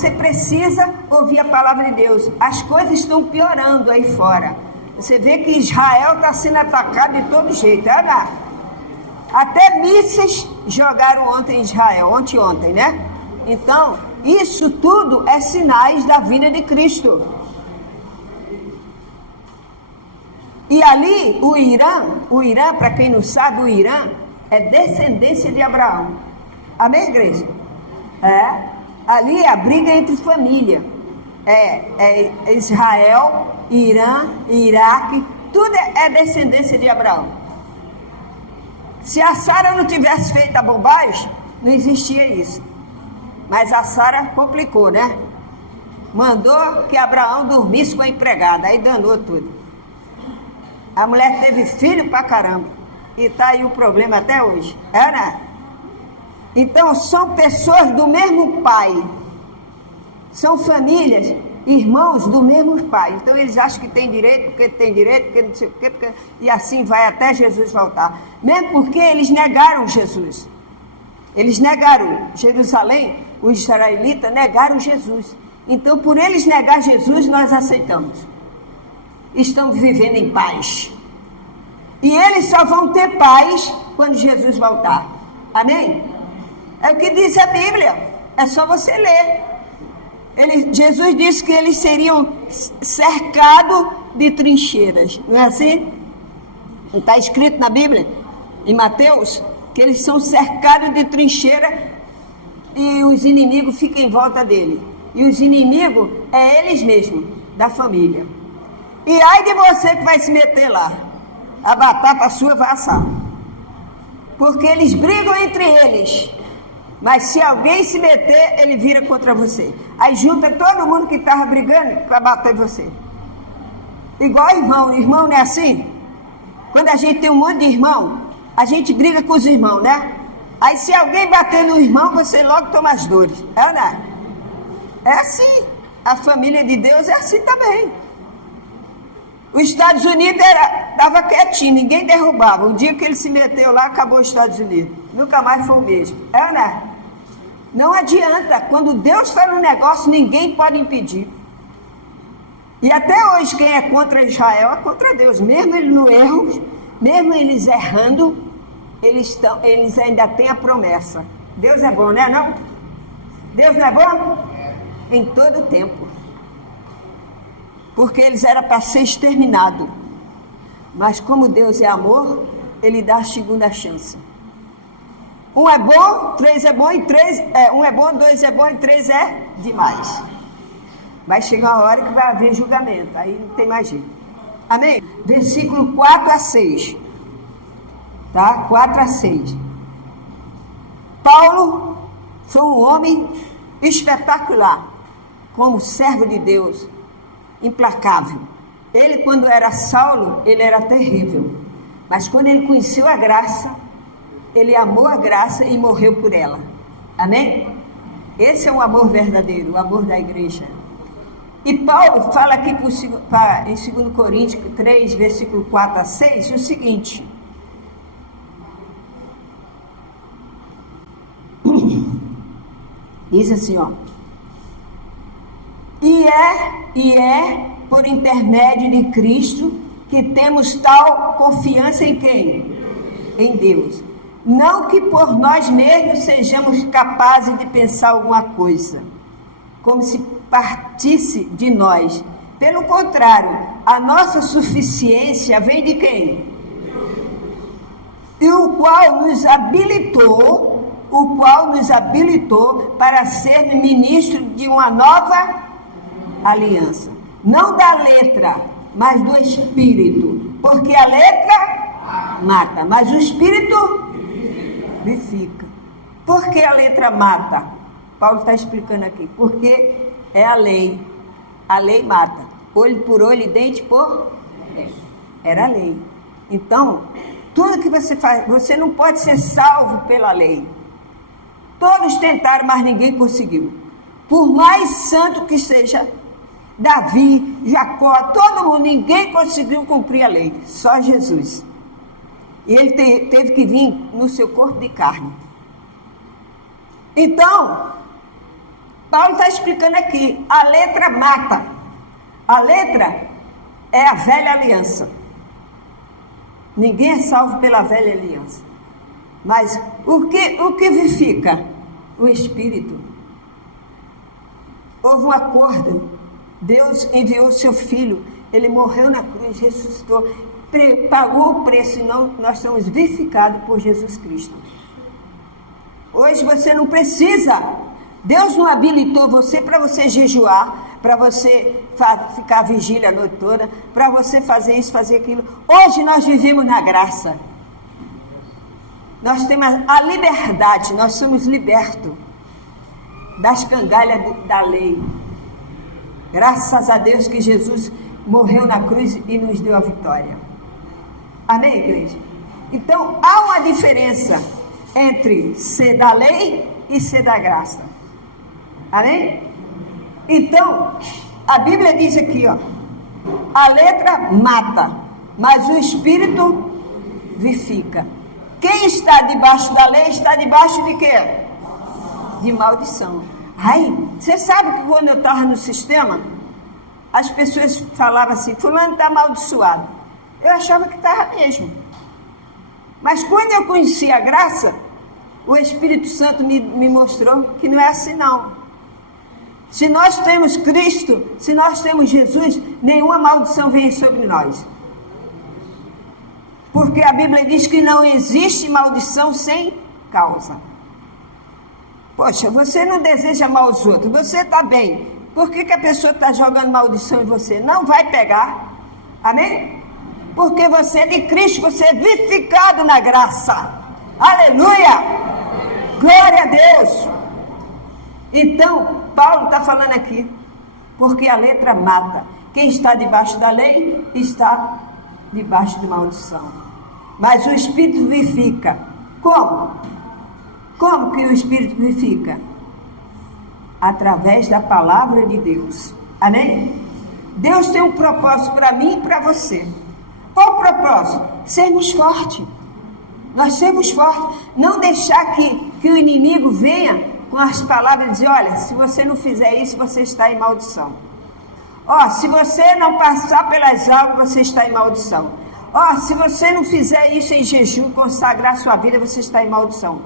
você precisa ouvir a palavra de Deus. As coisas estão piorando aí fora. Você vê que Israel está sendo atacado de todo jeito. Até mísseis jogaram ontem em Israel, ontem, né? Então, isso tudo é sinais da vinda de Cristo. E ali, o Irã, para quem não sabe, o Irã é descendência de Abraão. Amém, igreja? Ali é a briga entre família. É Israel, Irã, Iraque, tudo é descendência de Abraão. Se a Sara não tivesse feito a bobagem, não existia isso. Mas a Sara complicou, né? Mandou que Abraão dormisse com a empregada, aí danou tudo. A mulher teve filho pra caramba. E tá aí o problema até hoje. Né? Então, são pessoas do mesmo pai. São famílias, irmãos do mesmo pai. Então, eles acham que tem direito, porque tem direito, porque não sei o quê, porque... e assim vai até Jesus voltar. Mesmo porque eles negaram Jesus. Eles negaram Jerusalém, os israelitas negaram Jesus. Então, por eles negar Jesus, nós aceitamos. Estamos vivendo em paz. E eles só vão ter paz quando Jesus voltar. Amém? É o que diz a Bíblia. É só você ler. Jesus disse que eles seriam cercados de trincheiras. Não é assim? Está escrito na Bíblia, em Mateus, que eles são cercados de trincheira e os inimigos ficam em volta dele. E os inimigos é eles mesmos, da família. E ai de você que vai se meter lá. A batata sua vai assar. Porque eles brigam entre eles. Mas se alguém se meter, ele vira contra você. Aí junta todo mundo que estava brigando para bater você. Igual irmão. Irmão não é assim? Quando a gente tem um monte de irmão, a gente briga com os irmãos, né? Aí se alguém bater no irmão, você logo toma as dores. É assim. A família de Deus é assim também. Os Estados Unidos estava quietinho, ninguém derrubava. O dia que ele se meteu lá, acabou os Estados Unidos. Nunca mais foi o mesmo. Não adianta. Quando Deus está no negócio, ninguém pode impedir. E até hoje, quem é contra Israel é contra Deus. Mesmo ele no erro, mesmo eles errando, eles ainda têm a promessa. Deus é bom, né? Não? Deus não é bom? Em todo tempo. Porque eles eram para ser exterminados. Mas como Deus é amor, Ele dá a segunda chance. Um é bom, três é bom e três... um é bom, dois é bom e três é demais. Vai chegar uma hora que vai haver julgamento. Aí não tem mais jeito. Amém? Versículo 4 a 6. Tá? 4 a 6. Paulo foi um homem espetacular. Como servo de Deus. Implacável. Ele, quando era Saulo, ele era terrível. Mas quando ele conheceu a graça, ele amou a graça e morreu por ela. Amém? Esse é o amor verdadeiro, o amor da igreja. E Paulo fala aqui em 2 Coríntios 3, versículo 4 a 6, o seguinte. Diz assim, ó. E é por intermédio de Cristo que temos tal confiança em quem? Em Deus. Não que por nós mesmos sejamos capazes de pensar alguma coisa, como se partisse de nós. Pelo contrário, a nossa suficiência vem de quem? E o qual nos habilitou para ser ministro de uma nova aliança. Não da letra, mas do Espírito. Porque a letra mata, mas o Espírito vivifica. Por que a letra mata? Paulo está explicando aqui. Porque é a lei. A lei mata. Olho por olho e dente por dente. Era a lei. Então, tudo que você faz, você não pode ser salvo pela lei. Todos tentaram, mas ninguém conseguiu. Por mais santo que seja Davi, Jacó, todo mundo, ninguém conseguiu cumprir a lei, só Jesus. E ele teve que vir no seu corpo de carne. Então, Paulo está explicando aqui, a letra mata. A letra é a velha aliança. Ninguém é salvo pela velha aliança. Mas o que vivifica? O Espírito. Houve um acordo. Deus enviou seu Filho. Ele morreu na cruz, ressuscitou, pagou o preço, e nós somos vivificados por Jesus Cristo. Hoje você não precisa. Deus não habilitou você para você jejuar, para você ficar vigília a noite toda, para você fazer isso, fazer aquilo. Hoje nós vivemos na graça. Nós temos a liberdade, nós somos libertos das cangalhas da lei. Graças a Deus que Jesus morreu na cruz e nos deu a vitória. Amém, igreja? Então, há uma diferença entre ser da lei e ser da graça. Amém? Então, a Bíblia diz aqui, ó, a letra mata, mas o Espírito vivifica. Quem está debaixo da lei está debaixo de quê? De maldição. Ai, você sabe que quando eu estava no sistema, as pessoas falavam assim, fulano está amaldiçoado. Eu achava que estava mesmo. Mas quando eu conheci a graça, o Espírito Santo me mostrou que não é assim não. Se nós temos Cristo, se nós temos Jesus, nenhuma maldição vem sobre nós. Porque a Bíblia diz que não existe maldição sem causa. Poxa, você não deseja mal aos outros, você está bem. Por que a pessoa está jogando maldição em você? Não vai pegar. Amém? Porque você é de Cristo, você é vivificado na graça. Aleluia! Glória a Deus! Então, Paulo está falando aqui, porque a letra mata. Quem está debaixo da lei está debaixo de maldição. Mas o Espírito vivifica. Como? Como que o Espírito vivifica? Através da palavra de Deus. Amém? Deus tem um propósito para mim e para você. Qual o propósito? Sermos fortes. Nós sermos fortes. Não deixar que o inimigo venha com as palavras e dizer, olha, se você não fizer isso, você está em maldição. Ó, se você não passar pelas águas, você está em maldição. Ó, se você não fizer isso em jejum, consagrar sua vida, você está em maldição.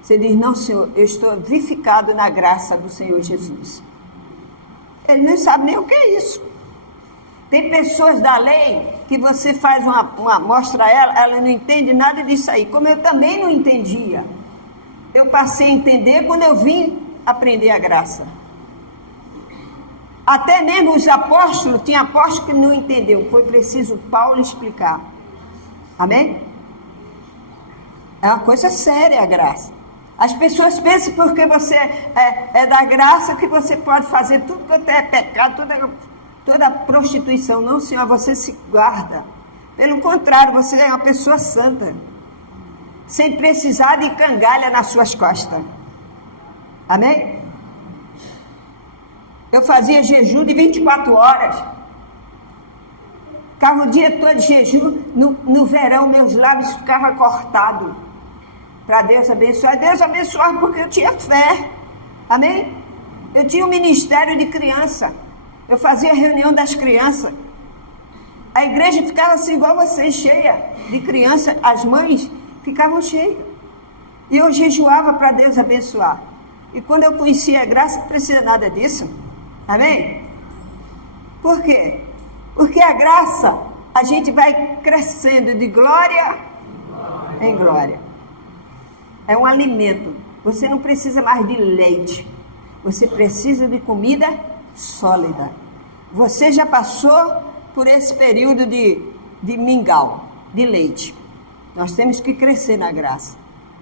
Você diz, não, Senhor, eu estou vivificado na graça do Senhor Jesus. Ele não sabe nem o que é isso. Tem pessoas da lei que você faz mostra a ela não entende nada disso aí, como eu também não entendia. Eu passei a entender quando eu vim aprender a graça. Até mesmo os apóstolos, tinha apóstolo que não entendeu, foi preciso Paulo explicar. Amém? É uma coisa séria a graça. As pessoas pensam porque você é da graça que você pode fazer tudo quanto é pecado, toda prostituição. Não, Senhor, você se guarda. Pelo contrário, você é uma pessoa santa, sem precisar de cangalha nas suas costas. Amém? Eu fazia jejum de 24 horas. Ficava o dia todo de jejum. No verão, meus lábios ficavam cortados. Para Deus abençoar. Deus abençoar porque eu tinha fé. Amém? Eu tinha um ministério de criança. Eu fazia reunião das crianças. A igreja ficava assim igual vocês, cheia de criança. As mães ficavam cheias. E eu jejuava para Deus abençoar. E quando eu conhecia a graça, não precisa nada disso. Amém? Por quê? Porque a graça, a gente vai crescendo de glória em glória. É um alimento. Você não precisa mais de leite. Você precisa de comida sólida. Você já passou por esse período de mingau, de leite. Nós temos que crescer na graça.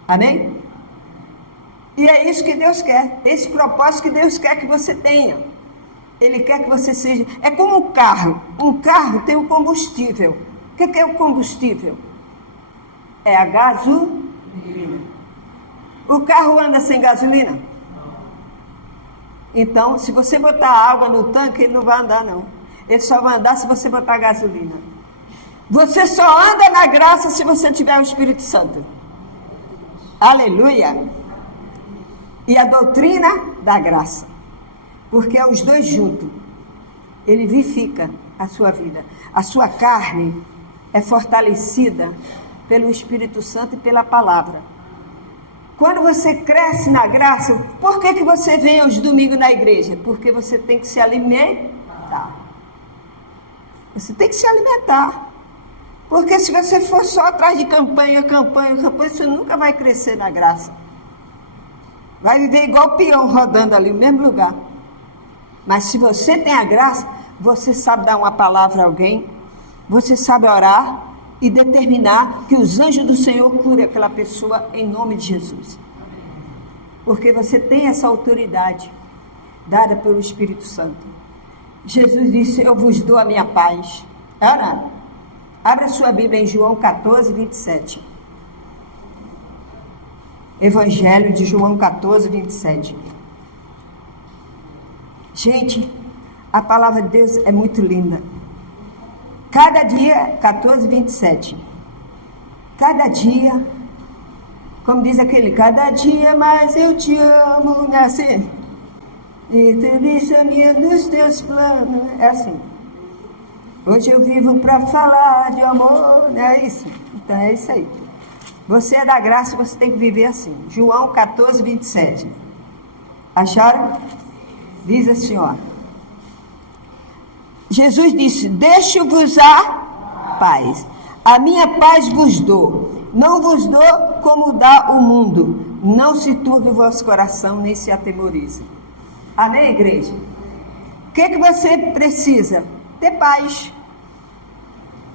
Amém? E é isso que Deus quer. Esse propósito que Deus quer que você tenha. Ele quer que você seja... É como um carro. Um carro tem um combustível. O que é o combustível? É a gasolina. O carro anda sem gasolina? Então, se você botar água no tanque, ele não vai andar, não. Ele só vai andar se você botar gasolina. Você só anda na graça se você tiver o Espírito Santo. Aleluia! E a doutrina da graça. Porque é os dois juntos. Ele vivifica a sua vida. A sua carne é fortalecida pelo Espírito Santo e pela palavra. Quando você cresce na graça, por que você vem aos domingos na igreja? Porque você tem que se alimentar. Você tem que se alimentar. Porque se você for só atrás de campanha, você nunca vai crescer na graça. Vai viver igual o peão rodando ali no mesmo lugar. Mas se você tem a graça, você sabe dar uma palavra a alguém, você sabe orar e determinar que os anjos do Senhor curem aquela pessoa em nome de Jesus. Porque você tem essa autoridade dada pelo Espírito Santo. Jesus disse, eu vos dou a minha paz. Ana, abra sua Bíblia em João 14, 27. Evangelho de João 14, 27. Gente, a palavra de Deus é muito linda. Cada dia, 14, 27. Cada dia, como diz aquele, cada dia mais eu te amo, não é assim? E delícia minha dos teus planos, é assim. Hoje eu vivo para falar de amor, não é isso? Então é isso aí. Você é da graça, você tem que viver assim. João 14, 27. Acharam? Diz assim, ó. Jesus disse, deixo-vos a paz. A minha paz vos dou. Não vos dou como dá o mundo. Não se turbe o vosso coração, nem se atemorize. Amém, igreja? O que você precisa? Ter paz.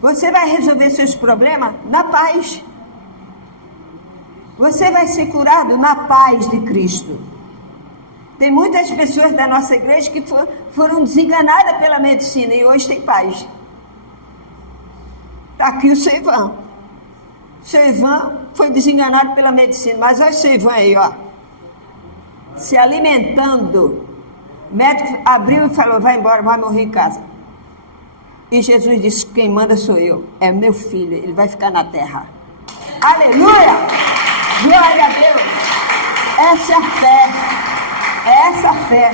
Você vai resolver seus problemas na paz. Você vai ser curado na paz de Cristo. Tem muitas pessoas da nossa igreja que foram desenganadas pela medicina e hoje tem paz. Está aqui o seu Ivan. O seu Ivan foi desenganado pela medicina, mas olha o seu Ivan aí, ó. Se alimentando. O médico abriu e falou, vai embora, vai morrer em casa. E Jesus disse, quem manda sou eu, é meu filho, ele vai ficar na terra. Aleluia! Glória a Deus! Essa é a fé. Essa fé.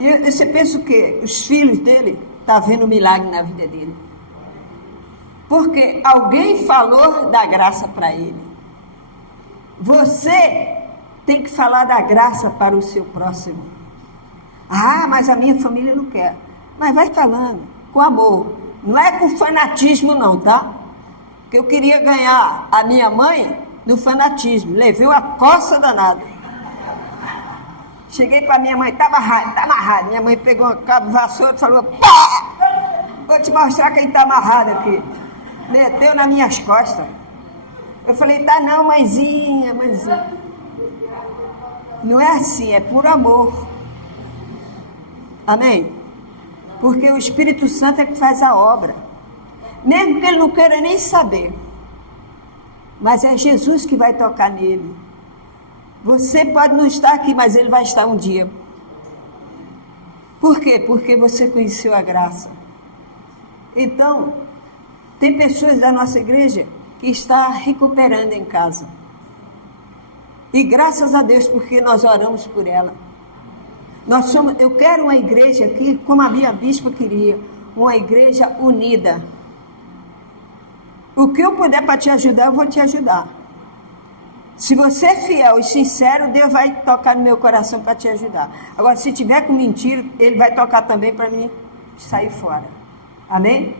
E você pensa o quê? Os filhos dele estão vendo um milagre na vida dele. Porque alguém falou da graça para ele. Você tem que falar da graça para o seu próximo. Ah, mas a minha família não quer. Mas vai falando, com amor. Não é com fanatismo não, tá? Porque eu queria ganhar a minha mãe no fanatismo. Levei uma coça danada. Cheguei para minha mãe, tá amarrado. Minha mãe pegou um cabo de vassoura e falou, pá! Vou te mostrar quem tá amarrado aqui. Meteu nas minhas costas. Eu falei, tá não, mãezinha. Não é assim, é por amor. Amém? Porque o Espírito Santo é que faz a obra. Mesmo que ele não queira nem saber. Mas é Jesus que vai tocar nele. Você pode não estar aqui, mas ele vai estar um dia. Por quê? Porque você conheceu a graça. Então, tem pessoas da nossa igreja que estão recuperando em casa. E graças a Deus, porque nós oramos por ela. Eu quero uma igreja aqui, como a minha bispa queria, uma igreja unida. O que eu puder para te ajudar, eu vou te ajudar. Se você é fiel e sincero, Deus vai tocar no meu coração para te ajudar. Agora, se tiver com mentira, Ele vai tocar também para mim sair fora. Amém?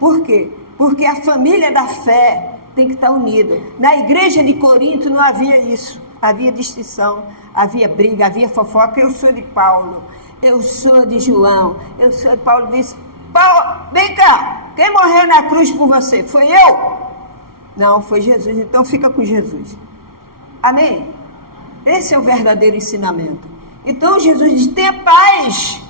Por quê? Porque a família da fé tem que estar unida. Na igreja de Corinto não havia isso. Havia distinção, havia briga, havia fofoca. Eu sou de Paulo, eu sou de João, eu sou de Paulo. Disse, Paulo, vem cá, quem morreu na cruz por você? Foi eu? Não, foi Jesus, então fica com Jesus. Amém? Esse é o verdadeiro ensinamento. Então Jesus diz, tenha paz.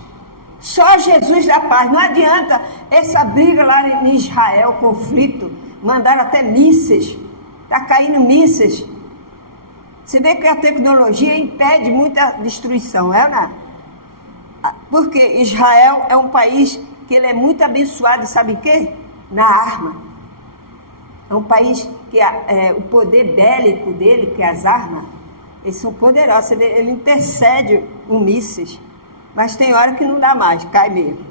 Só Jesus dá paz. Não adianta essa briga lá em Israel, conflito. Mandaram até mísseis. Está caindo mísseis. Você vê que a tecnologia impede muita destruição, né? Porque Israel é um país que ele é muito abençoado, sabe o quê? Na arma. É um país que o poder bélico dele, que é as armas, eles são poderosos. Você vê, ele intercede um mísseis. Mas tem hora que não dá mais, cai mesmo.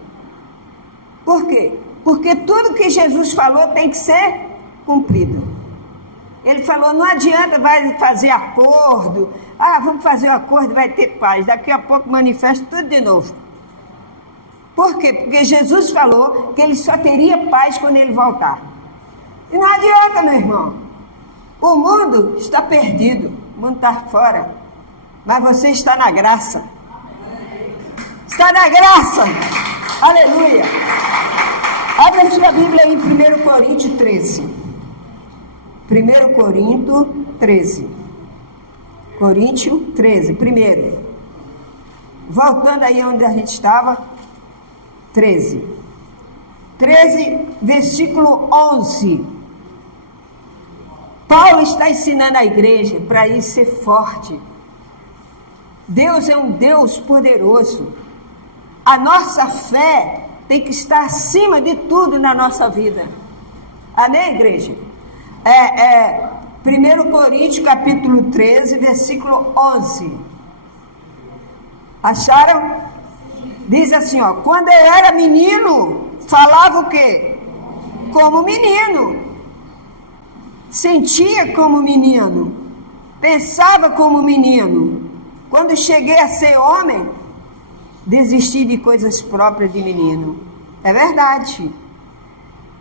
Por quê? Porque tudo que Jesus falou tem que ser cumprido. Ele falou, não adianta, vai fazer acordo. Ah, vamos fazer um acordo, vai ter paz. Daqui a pouco manifesta tudo de novo. Por quê? Porque Jesus falou que ele só teria paz quando ele voltar. E não adianta, meu irmão. O mundo está perdido. O mundo está fora. Mas você está na graça. Está na graça. Aleluia. Abra a sua Bíblia aí em 1 Coríntios 13. 1 Coríntios 13. Coríntios 13, primeiro. Voltando aí onde a gente estava. 13, versículo 11. Paulo está ensinando a igreja para ir ser forte. Deus é um Deus poderoso. A nossa fé tem que estar acima de tudo na nossa vida. Amém, igreja? 1 Coríntios capítulo 13, versículo 11. Acharam? Diz assim, ó, quando eu era menino, falava o quê? Como menino. Sentia como menino. Pensava como menino. Quando cheguei a ser homem, desisti de coisas próprias de menino. É verdade.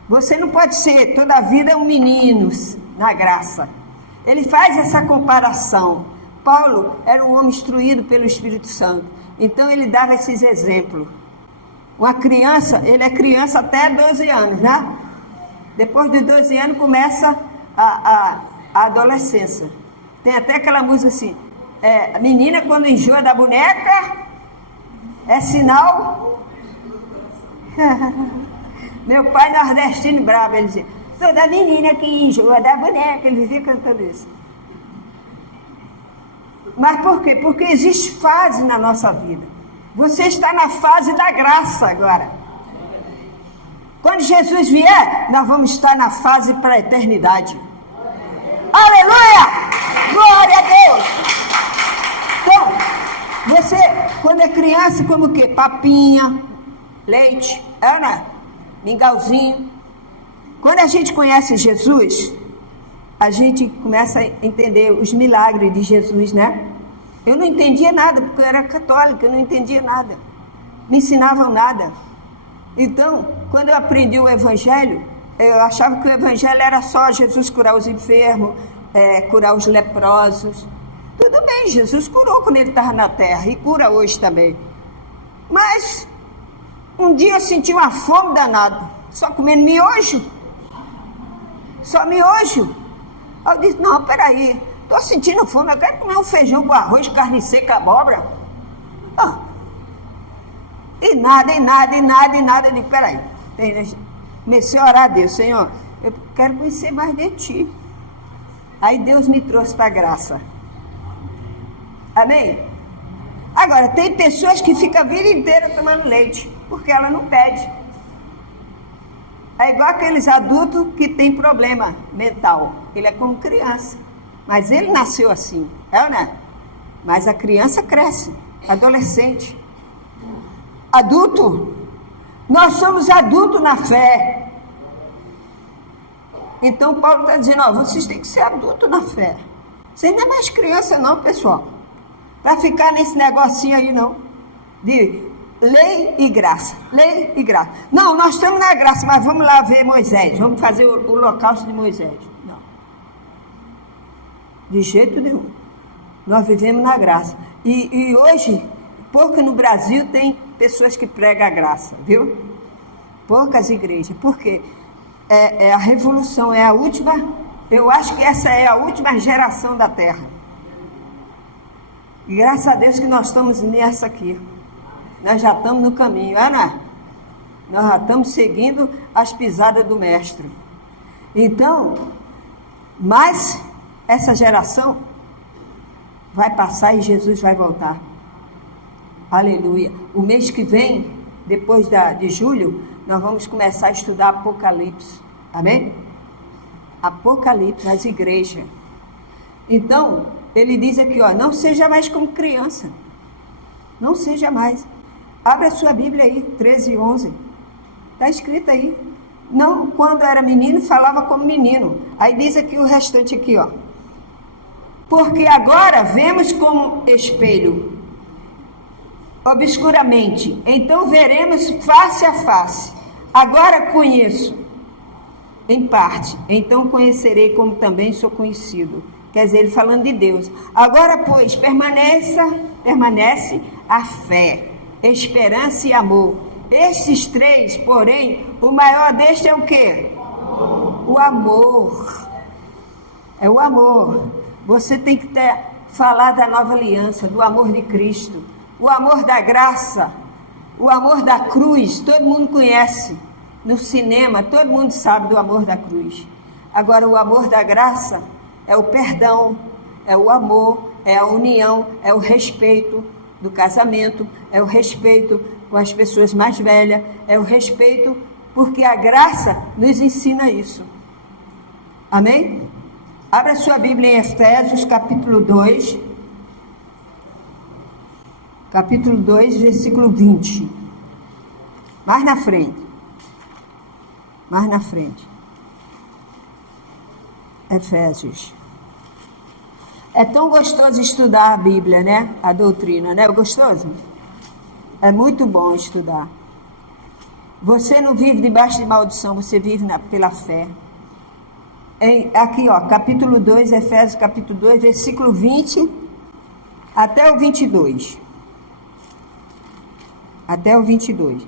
Você não pode ser toda a vida um menino na graça. Ele faz essa comparação. Paulo era um homem instruído pelo Espírito Santo. Então ele dava esses exemplos. Uma criança, ele é criança até 12 anos, né? Depois de 12 anos começa a adolescência. Tem até aquela música assim, a menina quando enjoa da boneca, é sinal... Meu pai nordestino bravo, ele dizia, toda menina que enjoa da boneca, ele vivia cantando isso. Mas por quê? Porque existe fase na nossa vida. Você está na fase da graça agora. Quando Jesus vier, nós vamos estar na fase para a eternidade. Aleluia! Glória a Deus! Então, você, quando é criança, como o quê? Papinha, leite, né? Mingauzinho. Quando a gente conhece Jesus, a gente começa a entender os milagres de Jesus, né? Eu não entendia nada, porque eu era católica, eu não entendia nada. Me ensinavam nada. Então, quando eu aprendi o Evangelho, eu achava que o Evangelho era só Jesus curar os enfermos, curar os leprosos. Tudo bem, Jesus curou quando ele estava na terra, e cura hoje também. Mas, um dia eu senti uma fome danada, só comendo miojo. Só miojo. Eu disse, não, peraí, estou sentindo fome, eu quero comer um feijão com arroz, carne seca, abóbora. E nada. Eu digo, peraí. Comecei a orar a Deus, Senhor, eu quero conhecer mais de Ti. Aí Deus me trouxe para a graça. Amém? Agora, tem pessoas que ficam a vida inteira tomando leite, porque ela não pede. É igual aqueles adultos que têm problema mental. Ele é como criança. Mas ele nasceu assim, é ou não é? Mas a criança cresce, adolescente. Adulto, nós somos adultos na fé. Então Paulo está dizendo, ó, vocês têm que ser adultos na fé. Vocês não é mais criança não, pessoal. Para ficar nesse negocinho aí não. De lei e graça, lei e graça. Não, nós estamos na graça, mas vamos lá ver Moisés. Vamos fazer o holocausto de Moisés. Não. De jeito nenhum. Nós vivemos na graça. E hoje, pouco no Brasil tem pessoas que pregam a graça, viu? Poucas igrejas. Por quê? É a revolução, é a última. Eu acho que essa é a última geração da terra. E graças a Deus que nós estamos nessa aqui. Nós já estamos no caminho, Ana? Nós já estamos seguindo as pisadas do mestre. Então, mas essa geração vai passar e Jesus vai voltar. Aleluia. O mês que vem, depois de julho, nós vamos começar a estudar Apocalipse. Amém? Apocalipse, nas igrejas. Então, ele diz aqui, ó, não seja mais como criança. Não seja mais. Abre a sua Bíblia aí, 13:11. Está escrito aí. Não, quando era menino, falava como menino. Aí diz aqui o restante aqui, ó. Porque agora vemos como espelho, obscuramente. Então veremos face a face. Agora conheço em parte. Então conhecerei como também sou conhecido. Quer dizer, ele falando de Deus. Agora, pois, permanece a fé, esperança e amor. Estes três, porém, o maior deste é o quê? O amor. É o amor. Você tem que falar da nova aliança, do amor de Cristo, o amor da graça, o amor da cruz. Todo mundo conhece. No cinema, todo mundo sabe do amor da cruz. Agora, o amor da graça é o perdão, é o amor, é a união, é o respeito do casamento, é o respeito com as pessoas mais velhas, é o respeito, porque a graça nos ensina isso. Amém? Abra sua Bíblia em Efésios, capítulo 2. Capítulo 2, versículo 20. Mais na frente. Mais na frente. Efésios. É tão gostoso estudar a Bíblia, né? A doutrina, né? É gostoso? É muito bom estudar. Você não vive debaixo de maldição, você vive pela fé. Aqui, ó, capítulo 2, Efésios, capítulo 2, versículo 20 até o 22. Até o 22.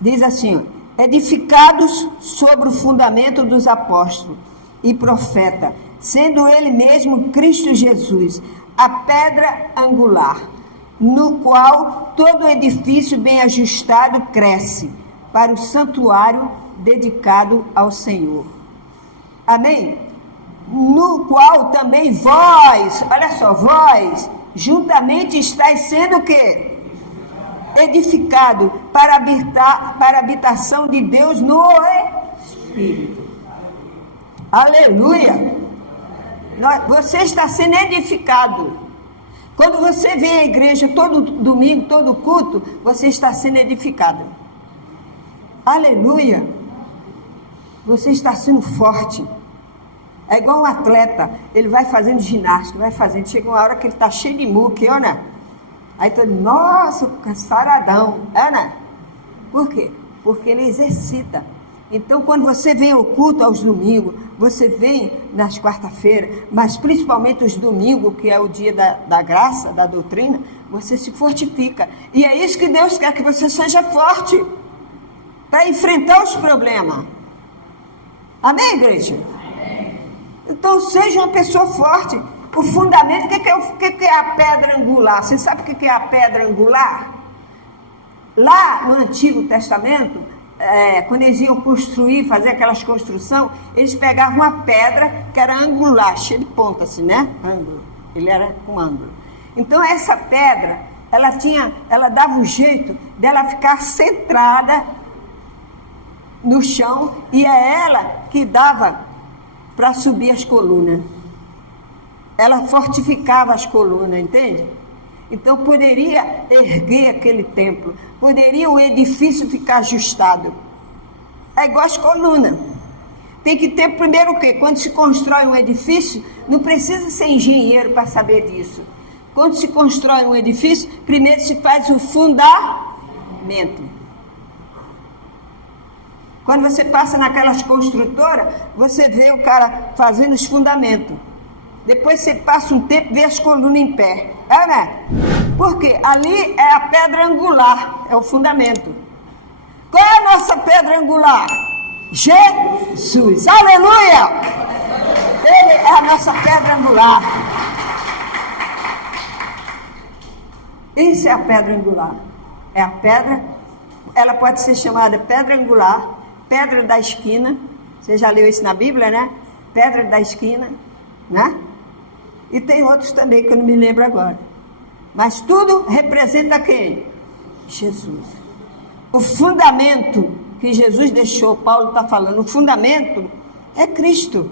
Diz assim, ó, edificados sobre o fundamento dos apóstolos e profeta, sendo ele mesmo Cristo Jesus, a pedra angular, no qual todo edifício bem ajustado cresce para o santuário dedicado ao Senhor. Amém? No qual também vós, olha só, vós, juntamente estáis sendo o quê? Edificado para a habitação de Deus no Espírito. Aleluia! Você está sendo edificado. Quando você vem à igreja todo domingo, todo culto, você está sendo edificado. Aleluia! Você está sendo forte. É igual um atleta, ele vai fazendo ginástica, vai fazendo, chega uma hora que ele está cheio de muque, né? Aí todo mundo, nossa, saradão, né? Por quê? Porque ele exercita. Então, quando você vem ao culto aos domingos, você vem nas quarta-feiras, mas principalmente os domingos, que é o dia da graça, da doutrina, você se fortifica. E é isso que Deus quer, que você seja forte para enfrentar os problemas. Amém, igreja? Então, seja uma pessoa forte. O fundamento, o que é a pedra angular? Você sabe o que é a pedra angular? Lá no Antigo Testamento, quando eles iam construir, fazer aquelas construções, eles pegavam uma pedra que era angular, cheia de ponta assim, né? Ângulo. Ele era com ângulo. Então, essa pedra, ela dava o jeito dela ficar centrada no chão, e é ela que dava para subir as colunas. Ela fortificava as colunas, entende? Então poderia erguer aquele templo, poderia o edifício ficar ajustado. É igual as colunas. Tem que ter primeiro o quê? Quando se constrói um edifício, não precisa ser engenheiro para saber disso. Quando se constrói um edifício, primeiro se faz o fundamento. Quando você passa naquelas construtoras, você vê o cara fazendo os fundamentos. Depois você passa um tempo e vê as colunas em pé. Né? Porque ali é a pedra angular, é o fundamento. Qual é a nossa pedra angular? Jesus. Aleluia! Ele é a nossa pedra angular. Isso é a pedra angular. É a pedra, ela pode ser chamada pedra angular, pedra da esquina. Você já leu isso na Bíblia, né? Pedra da esquina, né? E tem outros também que eu não me lembro agora. Mas tudo representa quem? Jesus. O fundamento que Jesus deixou, Paulo está falando, o fundamento é Cristo.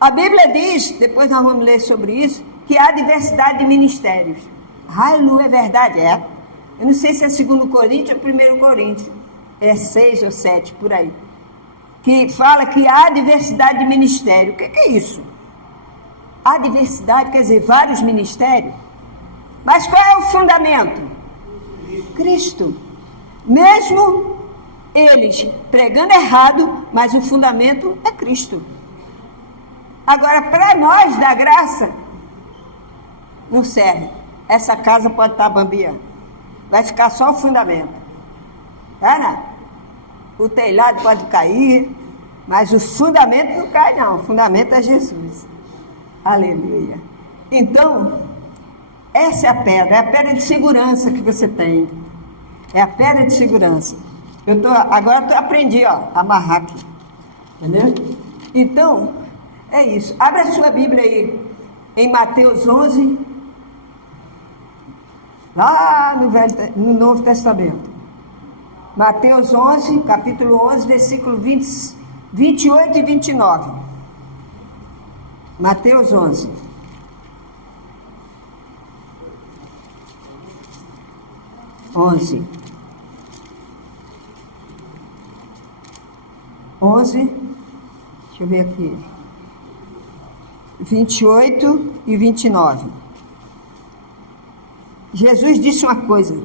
A Bíblia diz, depois nós vamos ler sobre isso, que há diversidade de ministérios. Aleluia, é verdade, é. Eu não sei se é 2 Coríntios ou 1 Coríntios. É 6 ou 7, por aí. Que fala que há diversidade de ministério. O que é isso? Há diversidade, quer dizer, vários ministérios. Mas qual é o fundamento? Cristo. Mesmo eles pregando errado, mas o fundamento é Cristo. Agora, para nós da graça, não serve. Essa casa pode estar bambiando. Vai ficar só o fundamento. Tá, né? O telhado pode cair, mas o fundamento não cai, não. O fundamento é Jesus. Aleluia. Então, essa é a pedra de segurança que você tem. É a pedra de segurança. Agora eu aprendi, a amarrar aqui. Entendeu? Então, é isso. Abra a sua Bíblia aí, em Mateus 11, lá no Novo Testamento. Mateus 11, capítulo 11, versículo 28 e 29. Mateus 11. Onze, deixa eu ver aqui, 28 e 29. Jesus disse uma coisa: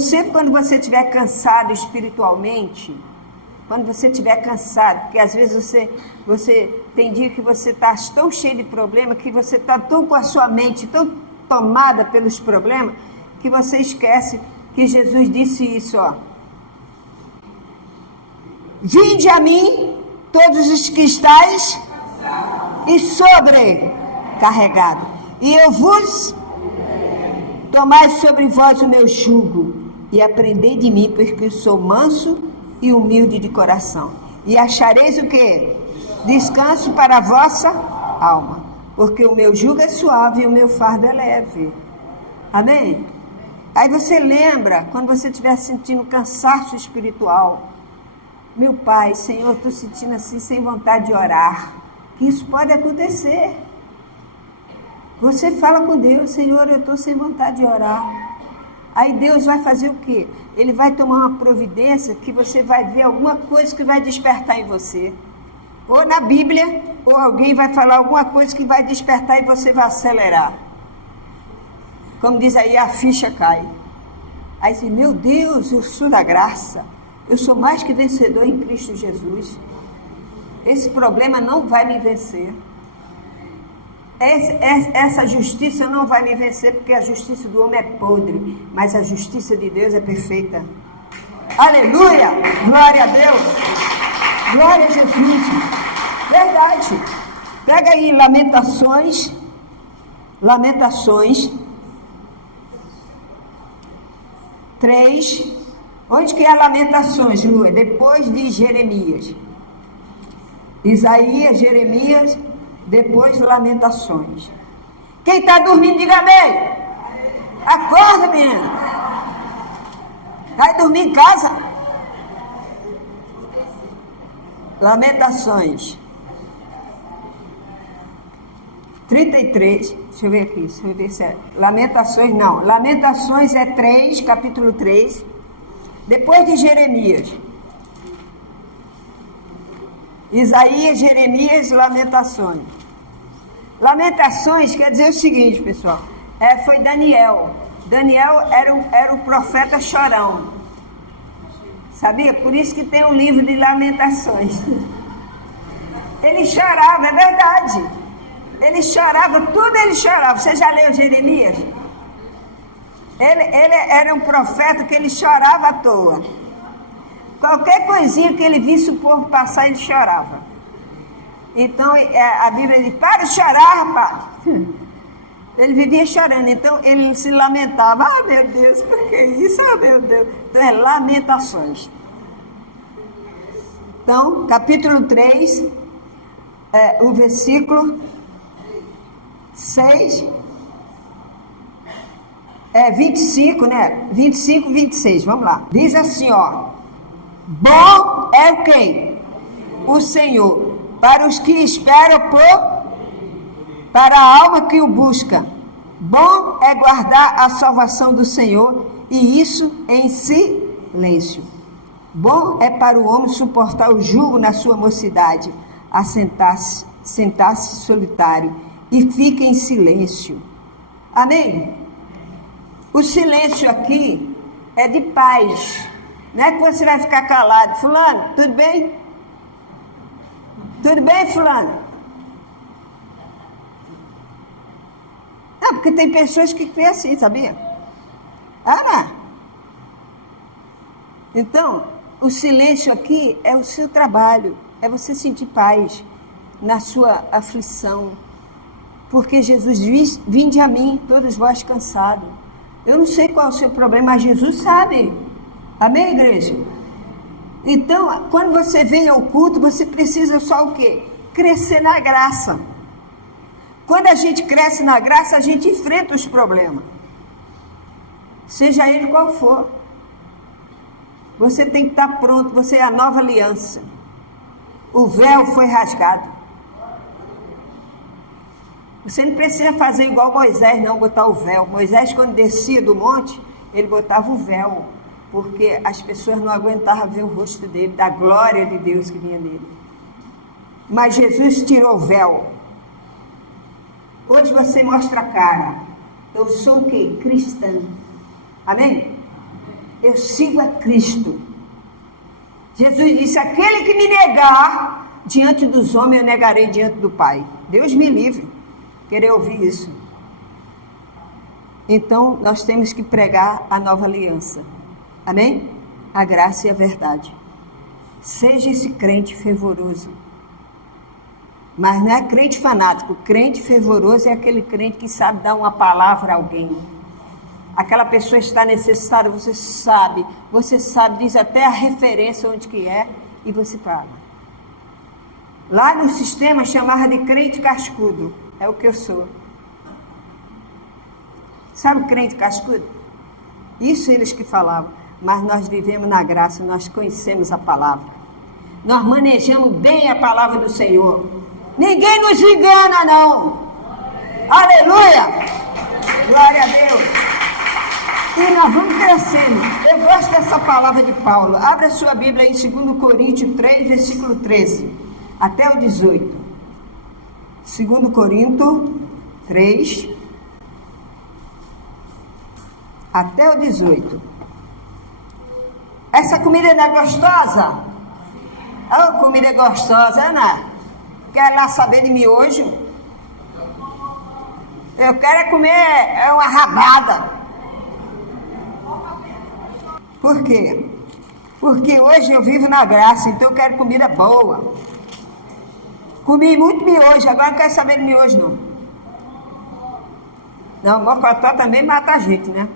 sempre quando você estiver cansado espiritualmente, quando você estiver cansado, porque às vezes você tem dia que você está tão cheio de problema, que você está tão com a sua mente tão tomada pelos problemas, que você esquece que Jesus disse isso, Vinde a mim, todos os que estáis e sobrecarregados, e eu vos tomai sobre vós o meu jugo, e aprendei de mim, porque eu sou manso e humilde de coração, e achareis o quê? Descanso para a vossa alma. Porque o meu jugo é suave e o meu fardo é leve. Amém? Aí você lembra, quando você estiver sentindo cansaço espiritual, meu Pai, Senhor, estou sentindo assim, sem vontade de orar. Que isso pode acontecer. Você fala com Deus: Senhor, eu estou sem vontade de orar. Aí Deus vai fazer o quê? Ele vai tomar uma providência que você vai ver alguma coisa que vai despertar em você. Ou na Bíblia, ou alguém vai falar alguma coisa que vai despertar e você vai acelerar. Como diz aí, a ficha cai. Aí diz: meu Deus, eu sou da graça. Eu sou mais que vencedor em Cristo Jesus. Esse problema não vai me vencer. Essa justiça não vai me vencer, porque a justiça do homem é podre, mas a justiça de Deus é perfeita. Aleluia! Glória a Deus! Glória a Jesus! Verdade! Pega aí Lamentações 3. Onde que é Lamentações, Lu? Depois de Jeremias. Isaías, Jeremias, depois Lamentações. Quem está dormindo, diga amém. Acorda, menina. Vai dormir em casa. Lamentações 33. Deixa eu ver aqui. Deixa eu ver se é. Lamentações, não. Lamentações é 3, capítulo 3. Depois de Jeremias. Isaías, Jeremias, Lamentações. Lamentações quer dizer o seguinte, pessoal. Foi Daniel. Daniel era o profeta chorão. Sabia? Por isso que tem o livro de Lamentações. Ele chorava, é verdade. Ele chorava, tudo ele chorava. Você já leu Jeremias? Ele era um profeta que ele chorava à toa. Qualquer coisinha que ele visse o povo passar, ele chorava. Então, a Bíblia diz: para de chorar, rapaz. Ele vivia chorando, então ele se lamentava: ah, meu Deus, por que isso? Ah, meu Deus. Então, é Lamentações. Então, capítulo 3, o versículo 6, 25, né? 25, 26, vamos lá. Diz assim, bom é o quem? O Senhor, para os que esperam para a alma que o busca. Bom é guardar a salvação do Senhor, e isso em silêncio. Bom é para o homem suportar o jugo na sua mocidade, sentar-se solitário e fica em silêncio. Amém? O silêncio aqui é de paz. Não é que você vai ficar calado. Fulano, tudo bem? Tudo bem, fulano? Não, porque tem pessoas que crêem assim, sabia? Não. Então, o silêncio aqui é o seu trabalho. É você sentir paz na sua aflição. Porque Jesus diz, vinde a mim, todos vós cansados. Eu não sei qual é o seu problema, mas Jesus sabe. Amém, igreja? Então, quando você vem ao culto, você precisa só o quê? Crescer na graça. Quando a gente cresce na graça, a gente enfrenta os problemas. Seja ele qual for. Você tem que estar pronto, você é a nova aliança. O véu foi rasgado. Você não precisa fazer igual Moisés, não, botar o véu. Moisés, quando descia do monte, ele botava o véu, porque as pessoas não aguentavam ver o rosto dele, da glória de Deus que vinha nele. Mas Jesus tirou o véu. Hoje você mostra a cara. Eu sou o quê? Cristã. Amém? Eu sigo a Cristo. Jesus disse, aquele que me negar diante dos homens, eu negarei diante do Pai. Deus me livre querer ouvir isso. Então, nós temos que pregar a nova aliança. Amém? A graça e a verdade. Seja esse crente fervoroso. Mas não é crente fanático. Crente fervoroso é aquele crente que sabe dar uma palavra a alguém. Aquela pessoa está necessitada, você sabe, diz até a referência onde que é, e você fala. Lá no sistema chamava de crente cascudo. É o que eu sou. Sabe o crente cascudo? Isso eles que falavam. Mas nós vivemos na graça, nós conhecemos a palavra. Nós manejamos bem a palavra do Senhor. Ninguém nos engana, não. Aleluia! Glória a Deus! E nós vamos crescendo. Eu gosto dessa palavra de Paulo. Abra sua Bíblia em 2 Coríntios 3, versículo 13, até o 18. 2 Coríntios 3, até o 18. Essa comida não é gostosa? Oh, comida gostosa, Ana. Quer lá saber de miojo? Eu quero comer uma rabada. Por quê? Porque hoje eu vivo na graça, então eu quero comida boa. Comi muito miojo, agora não quero saber de miojo, não. Não, mocotó também mata a gente, né?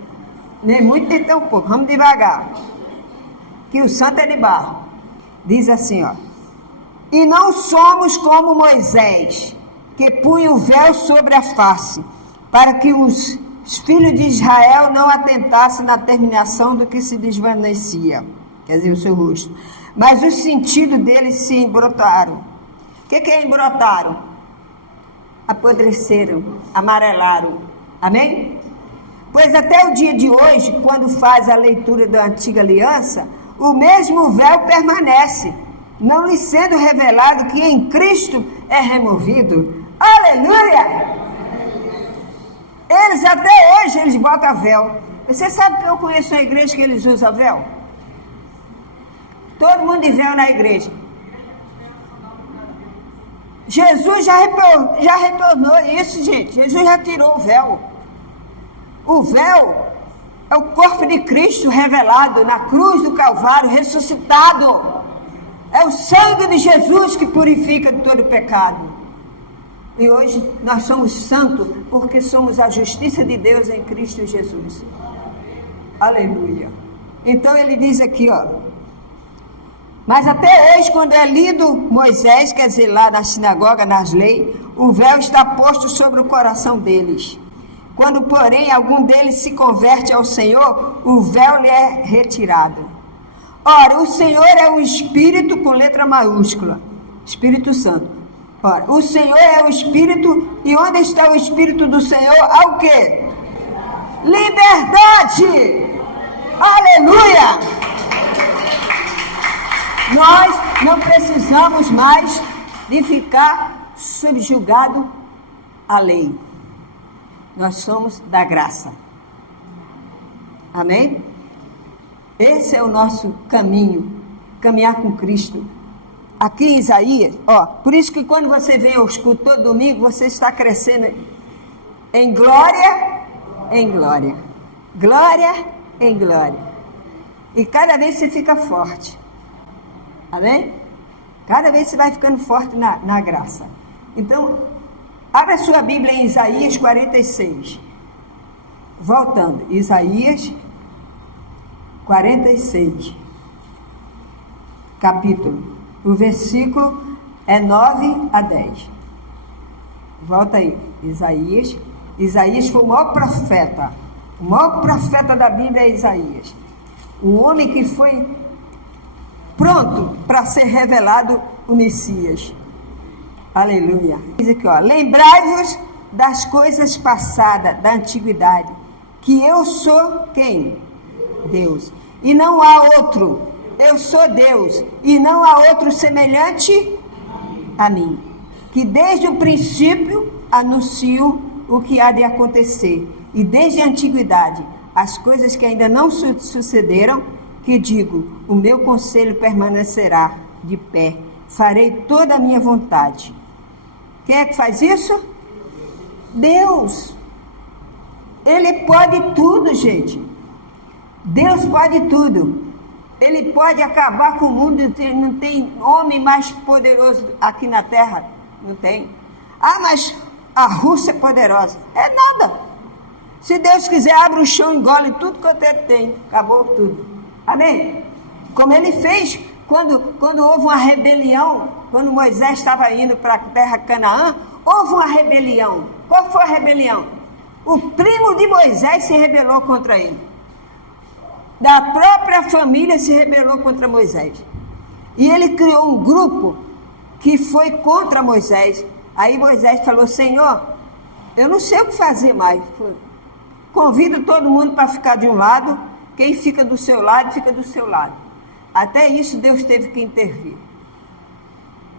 Nem muito, nem tão pouco. Vamos devagar. Que o santo é de barro. Diz assim, ó. E não somos como Moisés, que punha o véu sobre a face, para que os filhos de Israel não atentassem na terminação do que se desvanecia, quer dizer, o seu rosto. Mas os sentidos deles se embrotaram. O que é embrotaram? Apodreceram, amarelaram. Amém? Pois até o dia de hoje, quando faz a leitura da antiga aliança, o mesmo véu permanece, não lhe sendo revelado que em Cristo é removido. Aleluia! Eles até hoje, eles botam véu. Você sabe que eu conheço a igreja que eles usam véu? Todo mundo de véu na igreja. Jesus já retornou isso, gente. Jesus já tirou o véu. O véu é o corpo de Cristo revelado na cruz do Calvário, ressuscitado. É o sangue de Jesus que purifica de todo pecado. E hoje nós somos santos porque somos a justiça de Deus em Cristo Jesus. Aleluia. Então ele diz aqui, ó. Mas até hoje, quando é lido Moisés, quer dizer, lá na sinagoga, nas leis, o véu está posto sobre o coração deles. Quando, porém, algum deles se converte ao Senhor, o véu lhe é retirado. Ora, o Senhor é um Espírito com letra maiúscula, Espírito Santo. Ora, o Senhor é o Espírito, e onde está o Espírito do Senhor, há o quê? Liberdade! Aleluia! Nós não precisamos mais de ficar subjugado à lei. Nós somos da graça. Amém? Esse é o nosso caminho, caminhar com Cristo. Aqui em Isaías, por isso que quando você vem ao culto todo domingo, você está crescendo em glória, em glória. Glória em glória. E cada vez você fica forte. Amém? Cada vez você vai ficando forte na graça. Então, abra sua Bíblia em Isaías 46. Voltando, Isaías 46. Capítulo. O versículo é 9 a 10. Volta aí, Isaías. Isaías foi o maior profeta. O maior profeta da Bíblia é Isaías. Um homem que foi pronto para ser revelado o Messias. Aleluia. Diz aqui, lembrai-vos das coisas passadas, da antiguidade, que eu sou quem? Deus. E não há outro. Eu sou Deus, e não há outro semelhante a mim, que desde o princípio anuncio o que há de acontecer, e desde a antiguidade, as coisas que ainda não sucederam, que digo, o meu conselho permanecerá de pé, farei toda a minha vontade. Quem é que faz isso? Deus. Ele pode tudo, gente. Deus pode tudo. Ele pode acabar com o mundo, não tem homem mais poderoso aqui na terra, não tem. Mas a Rússia é poderosa. É nada. Se Deus quiser, abre o chão, engole tudo quanto ele tem, acabou tudo. Amém? Como ele fez quando houve uma rebelião, quando Moisés estava indo para a terra Canaã, houve uma rebelião. Qual foi a rebelião? O primo de Moisés se rebelou contra ele. Da própria família se rebelou contra Moisés. E ele criou um grupo que foi contra Moisés. Aí Moisés falou, Senhor, eu não sei o que fazer mais. Convido todo mundo para ficar de um lado, quem fica do seu lado, fica do seu lado. Até isso Deus teve que intervir.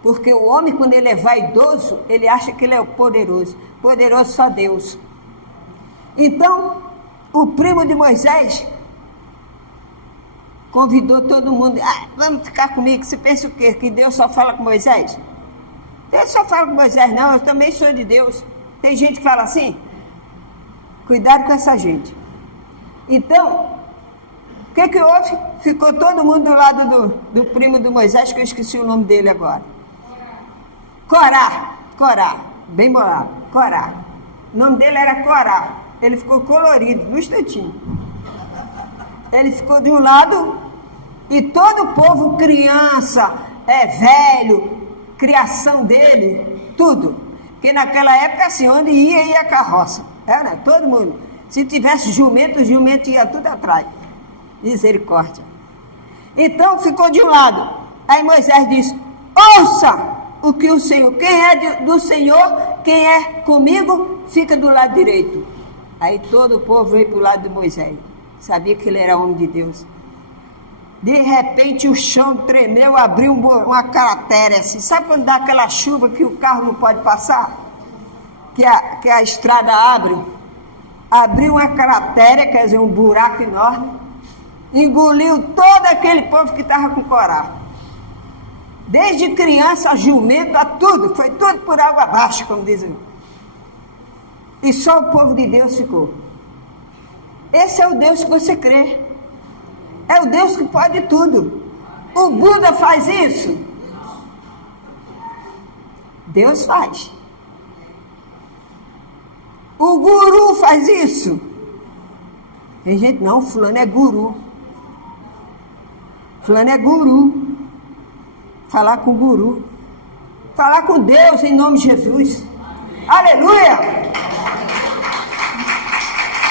Porque o homem, quando ele é vaidoso, ele acha que ele é o poderoso. Poderoso só Deus. Então, o primo de Moisés convidou todo mundo. Vamos ficar comigo. Você pensa o quê? Que Deus só fala com Moisés? Deus só fala com Moisés, não. Eu também sou de Deus. Tem gente que fala assim? Cuidado com essa gente. Então, o que houve? Ficou todo mundo do lado do primo de Moisés, que eu esqueci o nome dele agora. Corá. Bem bolado. Corá. O nome dele era Corá. Ele ficou colorido, no instantinho. Ele ficou de um lado e todo o povo, criança, velho, criação dele, tudo. Porque naquela época, assim, onde ia a carroça. Era todo mundo. Se tivesse jumento, o jumento ia tudo atrás. Misericórdia. Então ficou de um lado. Aí Moisés disse, ouça o que o Senhor, quem é do Senhor, quem é comigo, fica do lado direito. Aí todo o povo veio para o lado de Moisés. Sabia que ele era homem de Deus. De repente o chão tremeu, abriu uma cratera assim. Sabe quando dá aquela chuva que o carro não pode passar? Que a estrada abre. Abriu uma cratera, quer dizer, um buraco enorme. Engoliu todo aquele povo que estava com Corá. Desde criança, a jumento, a tudo. Foi tudo por água abaixo, como dizem. E só o povo de Deus ficou. Esse é o Deus que você crê. É o Deus que pode tudo. O Buda faz isso? Deus faz. O guru faz isso? Tem gente, não, fulano é guru. Fulano é guru. Falar com o guru. Falar com Deus em nome de Jesus. Aleluia!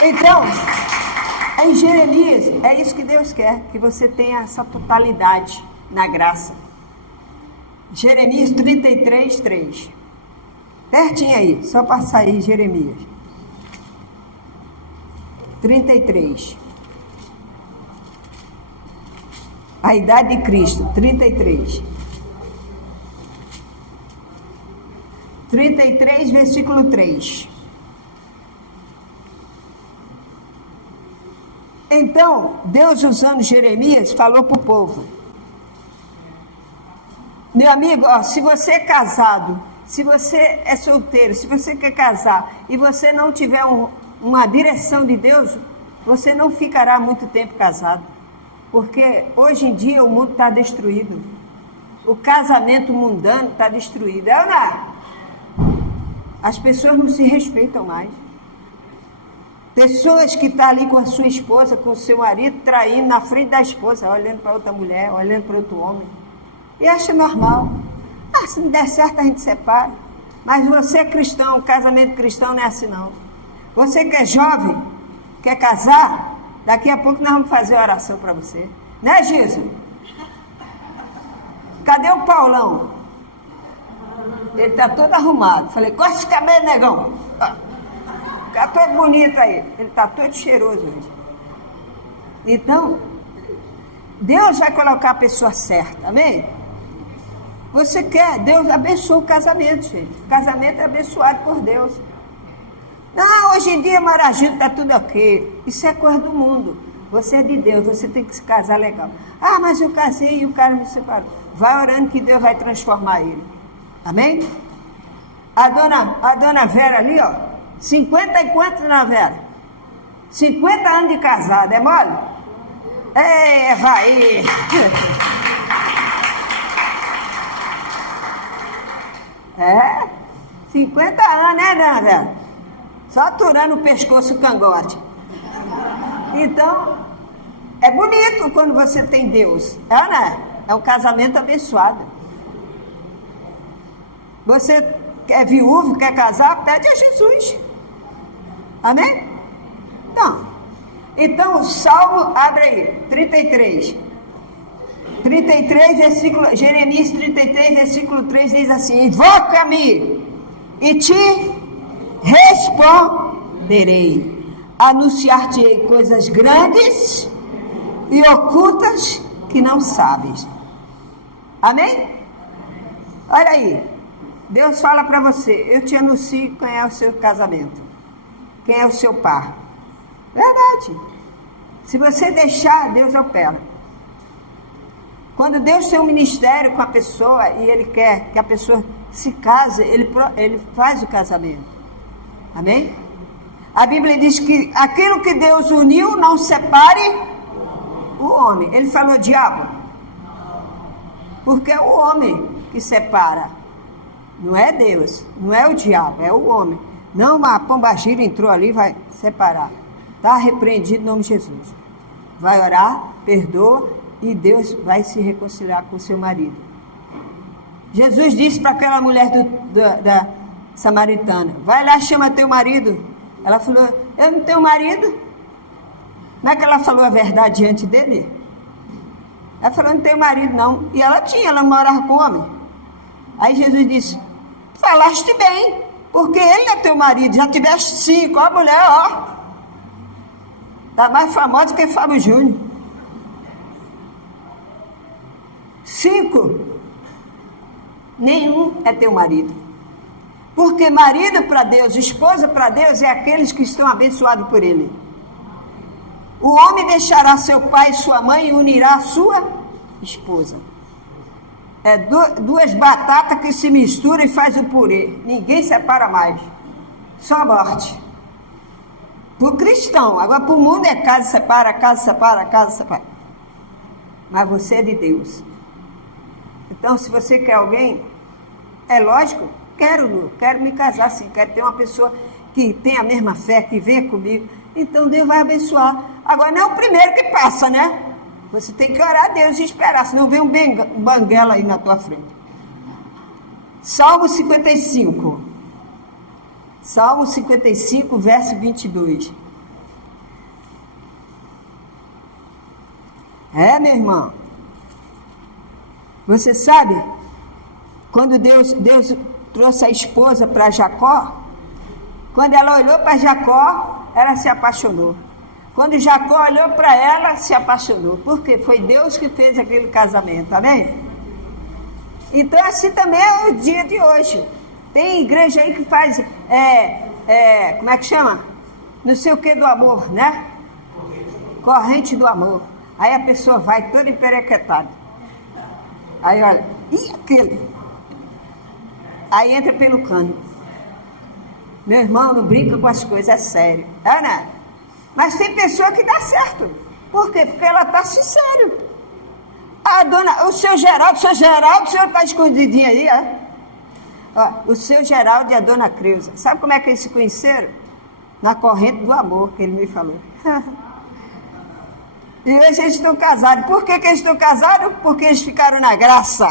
Então, em Jeremias, é isso que Deus quer, que você tenha essa totalidade na graça. Jeremias 33, 3. Pertinho aí, só passar aí, Jeremias. 33. A idade de Cristo, 33. 33, versículo 3. Então, Deus, usando Jeremias, falou para o povo: meu amigo, ó, se você é casado, se você é solteiro, se você quer casar e você não tiver uma direção de Deus, você não ficará muito tempo casado. Porque hoje em dia o mundo está destruído. O casamento mundano está destruído. É ou não é? As pessoas não se respeitam mais. Pessoas que estão ali com a sua esposa, com o seu marido, traindo na frente da esposa, olhando para outra mulher, olhando para outro homem. E acha normal. Ah, se não der certo a gente separa. Mas você é cristão, o casamento cristão não é assim não. Você que é jovem, quer casar, daqui a pouco nós vamos fazer uma oração para você. Né, Giso? Cadê o Paulão? Ele está todo arrumado. Falei, corta esse cabelo, negão. Fica todo bonito aí. Ele está todo cheiroso hoje. Então, Deus vai colocar a pessoa certa, amém? Você quer, Deus abençoa o casamento, gente. O casamento é abençoado por Deus. Não, hoje em dia, Maragito, está tudo ok. Isso é coisa do mundo. Você é de Deus, você tem que se casar legal. Ah, mas eu casei e o cara me separou. Vai orando que Deus vai transformar ele. Amém? A dona Vera ali, ó. 50 e quanto, dona Vera? 50 anos de casada, é mole? É, vai. 50 anos, né, dona Vera? Só aturando o pescoço, o cangote. Então, é bonito quando você tem Deus. É, né? É um casamento abençoado. Você é viúvo, quer casar, pede a Jesus. Amém? Então o Salmo, abre aí, 33. 33, versículo, Jeremias 33, versículo 3 diz assim: invoca-me e te responderei. Anunciar-te-ei coisas grandes e ocultas que não sabes. Amém? Olha aí, Deus fala para você: eu te anuncio quem é o seu casamento, quem é o seu par. Verdade. Se você deixar, Deus opera. Quando Deus tem um ministério com a pessoa e Ele quer que a pessoa se case, Ele faz o casamento. Amém? A Bíblia diz que aquilo que Deus uniu, não separe o homem. Ele falou diabo, porque é o homem que separa. Não é Deus, não é o diabo, é o homem. Não, a pombagira entrou ali, vai separar. Está repreendido em nome de Jesus. Vai orar, perdoa e Deus vai se reconciliar com o seu marido. Jesus disse para aquela mulher da samaritana: vai lá, chama teu marido. Ela falou: eu não tenho marido. Não é que ela falou a verdade diante dele? Ela falou: não tenho marido não. E ela morava com homem. Aí Jesus disse: falaste bem, porque ele é teu marido, já tiveste 5, ó, a mulher, ó. Está mais famosa que Fábio Júnior. 5. Nenhum é teu marido. Porque marido para Deus, esposa para Deus, é aqueles que estão abençoados por Ele. O homem deixará seu pai e sua mãe e unirá a sua esposa. É duas batatas que se misturam e faz o purê. Ninguém separa mais. Só a morte. Para o cristão. Agora para o mundo é casa separa, casa separa, casa separa. Mas você é de Deus. Então, se você quer alguém, é lógico, quero me casar sim, quero ter uma pessoa que tem a mesma fé, que vê comigo. Então Deus vai abençoar. Agora não é o primeiro que passa, né? Você tem que orar a Deus e esperar, senão vem um banguela aí na tua frente. Salmo 55. Salmo 55, verso 22. Meu irmão. Você sabe, quando Deus trouxe a esposa para Jacó, quando ela olhou para Jacó, ela se apaixonou. Quando Jacó olhou para ela, se apaixonou. Porque foi Deus que fez aquele casamento, amém? Então assim também é o dia de hoje. Tem igreja aí que faz, como é que chama? Não sei o que do amor, né? Corrente do amor. Aí a pessoa vai toda emperequetada. Aí olha, e aquele? Aí entra pelo cano. Meu irmão, não brinca com as coisas, é sério. É, né? Mas tem pessoa que dá certo. Por quê? Porque ela está sincera. O seu Geraldo, o senhor está escondidinho aí, é? Ó, o seu Geraldo e a dona Creuza. Sabe como é que eles se conheceram? Na corrente do amor, que ele me falou. E hoje eles estão casados. Por que eles estão casados? Porque eles ficaram na graça.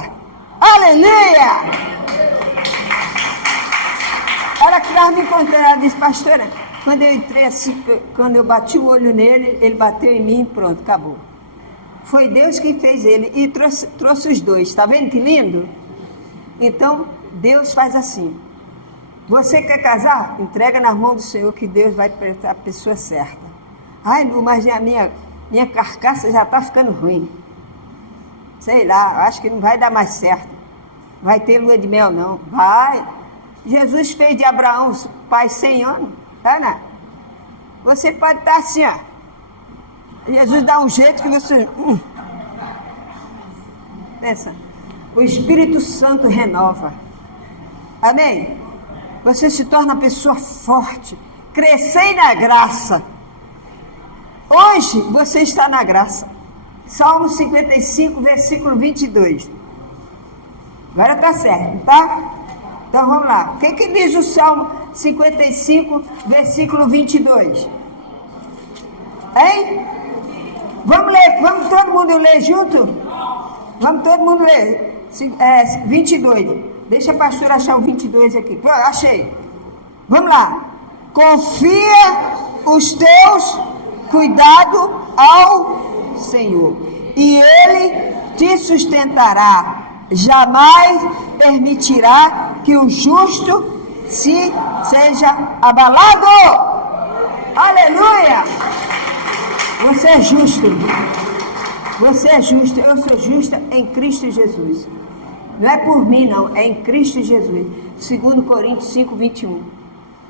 Aleluia! Ela que estava me contando, ela disse, pastora, quando eu entrei assim, quando eu bati o olho nele, ele bateu em mim e pronto, acabou. Foi Deus que fez ele e trouxe os dois. Está vendo que lindo? Então, Deus faz assim. Você quer casar? Entrega nas mãos do Senhor que Deus vai para a pessoa certa. Ai, Lu, mas a minha carcaça já está ficando ruim. Sei lá, acho que não vai dar mais certo. Vai ter lua de mel, não. Vai. Jesus fez de Abraão pai 100 anos. Ana, você pode estar assim, ó. Jesus dá um jeito que você... Pensa. O Espírito Santo renova. Amém? Você se torna uma pessoa forte. Crescei na graça. Hoje você está na graça. Salmo 55, versículo 22. Agora está certo, tá? Então vamos lá. O que diz o Salmo 55, versículo 22? Hein? Vamos ler, vamos todo mundo ler junto? Vamos todo mundo ler. 22. Deixa a pastora achar o 22 aqui. Pô, achei. Vamos lá. Confia os teus cuidados ao Senhor, e Ele te sustentará. Jamais permitirá que o justo seja abalado. Aleluia! Você é justo. Você é justo. Eu sou justa em Cristo Jesus. Não é por mim, não. É em Cristo Jesus. 2 Coríntios 5, 21.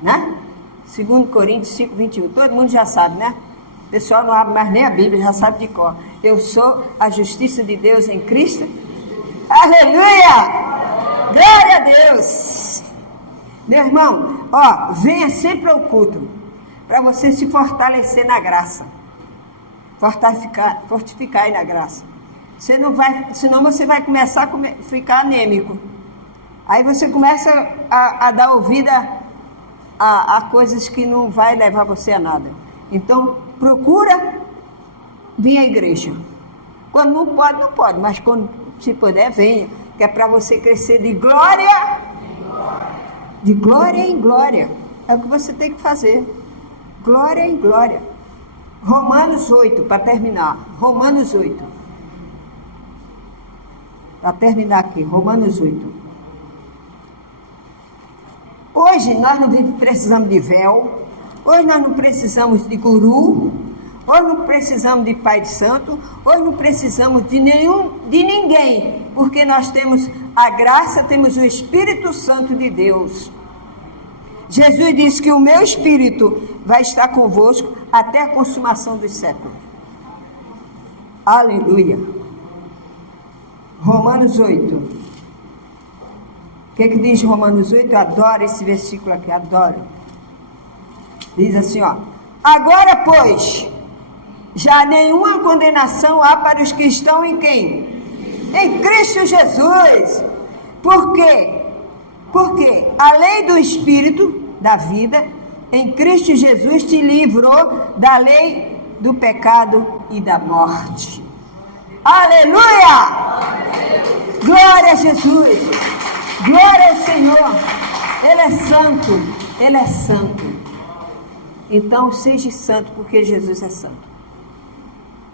Né? 2 Coríntios 5, 21. Todo mundo já sabe, né? O pessoal não abre mais nem a Bíblia, já sabe de cor. Eu sou a justiça de Deus em Cristo. Aleluia! Glória a Deus! Meu irmão, ó, venha sempre ao culto, para você se fortalecer na graça. Fortificar aí na graça. Você não vai, senão você vai começar a ficar anêmico. Aí você começa a dar ouvida a coisas que não vai levar você a nada. Então, procura vir à igreja. Quando não pode, mas quando se puder, venha, que é para você crescer de glória em glória. É o que você tem que fazer. Glória em glória. Romanos 8, para terminar. Romanos 8. Para terminar aqui, Romanos 8. Hoje nós não precisamos de véu. Hoje nós não precisamos de guru. Hoje não precisamos de pai de santo. Hoje não precisamos de ninguém. Porque nós temos a graça, temos o Espírito Santo de Deus. Jesus disse que o meu Espírito vai estar convosco até a consumação dos séculos. Aleluia. Romanos 8. O que diz Romanos 8? Eu adoro esse versículo aqui, adoro. Diz assim, ó. Agora, pois, já nenhuma condenação há para os que estão em quem? Em Cristo Jesus. Por quê? Porque a lei do Espírito da vida em Cristo Jesus te livrou da lei do pecado e da morte. Aleluia! Glória a Jesus! Glória ao Senhor! Ele é santo! Ele é santo! Então seja santo, porque Jesus é santo.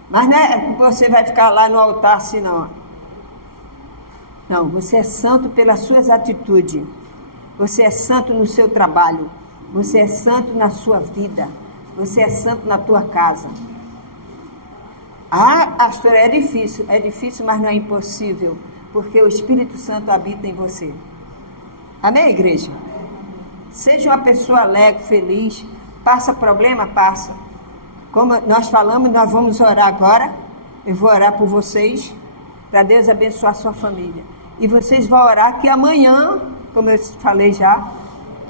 Mas não é que você vai ficar lá no altar assim, não. Não, você é santo pelas suas atitudes. Você é santo no seu trabalho. Você é santo na sua vida. Você é santo na tua casa. Ah, pastor, é difícil, mas não é impossível, porque o Espírito Santo habita em você. Amém, igreja? Seja uma pessoa alegre, feliz. Passa problema? Passa. Como nós falamos, nós vamos orar agora. Eu vou orar por vocês, para Deus abençoar a sua família. E vocês vão orar que amanhã, como eu falei já,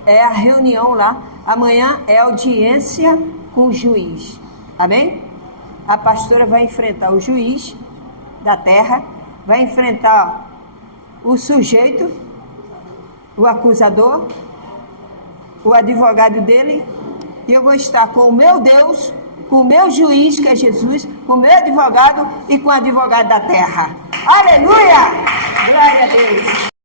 é a reunião lá. Amanhã é audiência com o juiz. Amém? A pastora vai enfrentar o juiz da terra, vai enfrentar o sujeito, o acusador, o advogado dele, e eu vou estar com o meu Deus, com o meu juiz, que é Jesus, com o meu advogado e com o advogado da terra. Aleluia! Glória a Deus!